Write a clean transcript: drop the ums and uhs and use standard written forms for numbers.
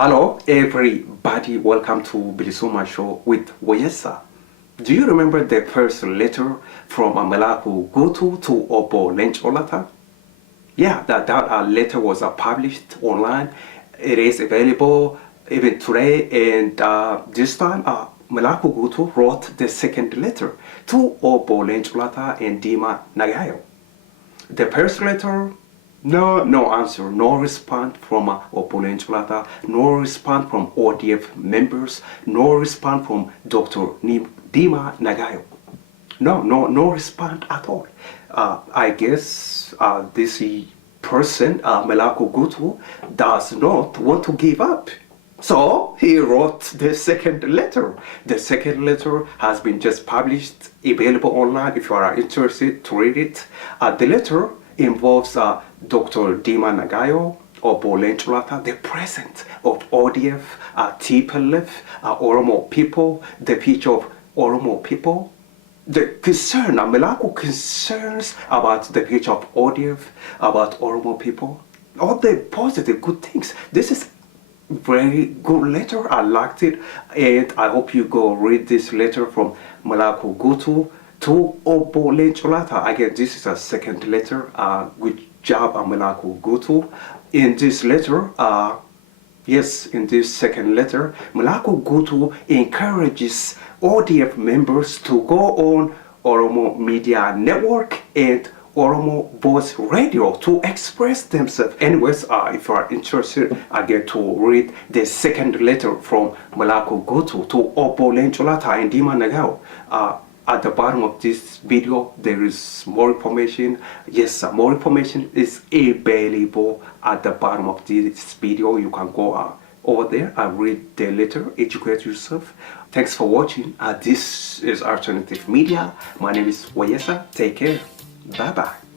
Hello everybody, welcome to bilisummaashow with Wayesa. Do you remember the first letter from Malkaa Guutuu to Lecoo Leta? Yeah, that letter was published online. It is available even today, and this time Malkaa Guutuu wrote the second letter to Lecoo Leta and Dima Nagayo. The first letter, no answer, no response from Lecoo Leta, no response from ODF members, no response from Dr. Dima Nagayo. No response at all. I guess this person, Malkaa Guutuu, does not want to give up. So he wrote the second letter. The second letter has been just published, available online if you are interested to read it. The letter involves Dr. Dima Nagayo of Lecoo Leta, the president of ODF, TPLF, Oromo people, the future of Oromo people. The concern, Malkaa concerns about the future of ODF, about Oromo people, all the positive, good things. This is very good letter. I liked it, and I hope you go read this letter from Malkaa Guutuu to Lecoo Leta. Again, this is a second letter. Good job, Malkaa Guutuu. In this letter, in this second letter, Malkaa Guutuu encourages ODF members to go on Oromo Media Network and Oromo Voice Radio to express themselves. Anyways, if you are interested, again, to read the second letter from Malkaa Guutuu to Lecoo Leta and Dima Nagayo. At the bottom of this video, there is more information. Yes, more information is available at the bottom of this video. You can go over there and read the letter, educate yourself. Thanks for watching. This is Alternative Media. My name is Wayesa. Take care. Bye-bye.